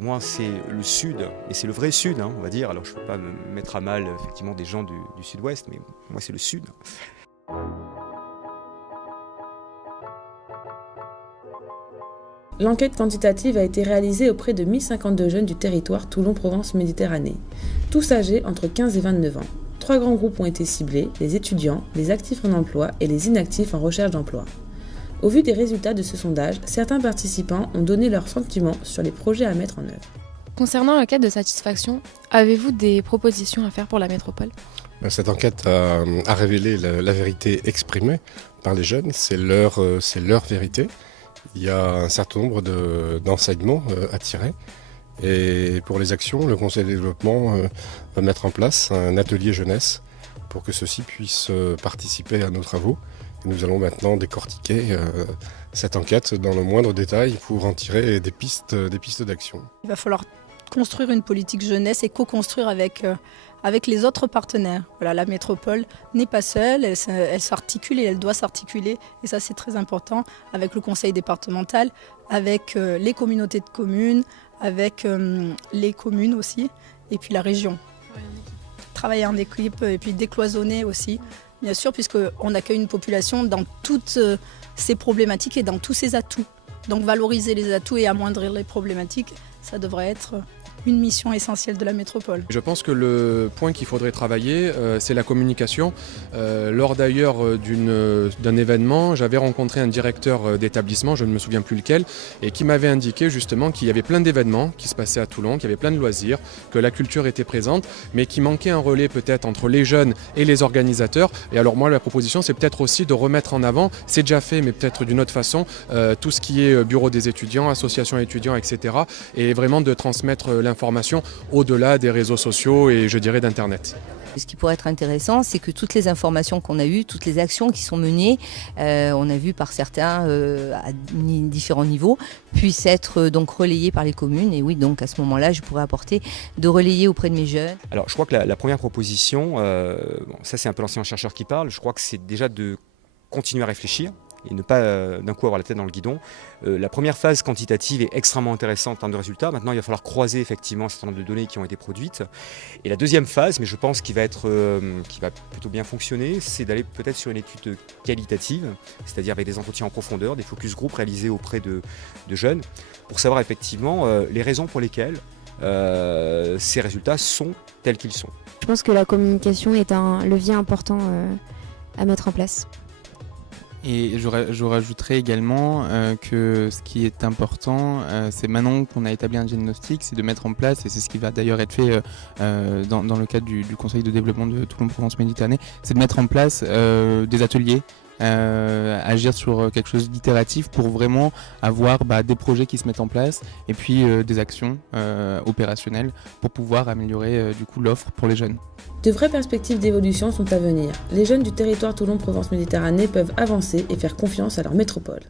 Pour moi, c'est le Sud, et c'est le vrai Sud, on va dire. Alors, je ne veux pas me mettre à mal, effectivement, des gens du Sud-Ouest, mais moi, c'est le Sud. L'enquête quantitative a été réalisée auprès de 1052 jeunes du territoire Toulon-Provence-Méditerranée, tous âgés entre 15 et 29 ans. 3 grands groupes ont été ciblés, les étudiants, les actifs en emploi et les inactifs en recherche d'emploi. Au vu des résultats de ce sondage, certains participants ont donné leurs sentiments sur les projets à mettre en œuvre. Concernant l'enquête de satisfaction, avez-vous des propositions à faire pour la métropole ? Cette enquête a révélé la vérité exprimée par les jeunes, c'est leur vérité. Il y a un certain nombre d'enseignements à tirer. Et pour les actions, le Conseil de développement va mettre en place un atelier jeunesse pour que ceux-ci puissent participer à nos travaux. Et nous allons maintenant décortiquer cette enquête dans le moindre détail pour en tirer des pistes d'action. Il va falloir construire une politique jeunesse et co-construire avec les autres partenaires. Voilà, la métropole n'est pas seule, elle s'articule et elle doit s'articuler. Et ça, c'est très important avec le conseil départemental, avec les communautés de communes, avec les communes aussi, et puis la région. Travailler en équipe et puis décloisonner aussi, bien sûr, puisqu'on accueille une population dans toutes ces problématiques et dans tous ses atouts. Donc valoriser les atouts et amoindrir les problématiques, ça devrait être une mission essentielle de la métropole. Je pense que le point qu'il faudrait travailler, c'est la communication. Lors d'ailleurs d'un événement, j'avais rencontré un directeur d'établissement, je ne me souviens plus lequel, et qui m'avait indiqué justement qu'il y avait plein d'événements qui se passaient à Toulon, qu'il y avait plein de loisirs, que la culture était présente, mais qu'il manquait un relais peut-être entre les jeunes et les organisateurs. Et alors moi, la proposition, c'est peut-être aussi de remettre en avant, c'est déjà fait, mais peut-être d'une autre façon, tout ce qui est bureau des étudiants, association étudiants, etc. Et vraiment de transmettre l'information au-delà des réseaux sociaux et je dirais d'Internet. Ce qui pourrait être intéressant, c'est que toutes les informations qu'on a eues, toutes les actions qui sont menées, on a vu par certains à différents niveaux, puissent être donc relayées par les communes. Et oui, donc à ce moment-là, je pourrais apporter de relayer auprès de mes jeunes. Alors, je crois que la première proposition, ça c'est un peu l'ancien chercheur qui parle, je crois que c'est déjà de continuer à réfléchir et ne pas d'un coup avoir la tête dans le guidon. La première phase quantitative est extrêmement intéressante en termes de résultats. Maintenant, il va falloir croiser effectivement un certain nombre de données qui ont été produites. Et la deuxième phase, mais je pense qui va plutôt bien fonctionner, c'est d'aller peut-être sur une étude qualitative, c'est-à-dire avec des entretiens en profondeur, des focus group réalisés auprès de jeunes, pour savoir effectivement les raisons pour lesquelles ces résultats sont tels qu'ils sont. Je pense que la communication est un levier important à mettre en place. Et je rajouterais également que ce qui est important, c'est maintenant qu'on a établi un diagnostic, c'est de mettre en place, et c'est ce qui va d'ailleurs être fait dans le cadre du Conseil de développement de Toulon-Provence-Méditerranée, c'est de mettre en place des ateliers, agir sur quelque chose d'itératif pour vraiment avoir des projets qui se mettent en place et puis des actions opérationnelles pour pouvoir améliorer du coup l'offre pour les jeunes. De vraies perspectives d'évolution sont à venir. Les jeunes du territoire Toulon-Provence-Méditerranée peuvent avancer et faire confiance à leur métropole.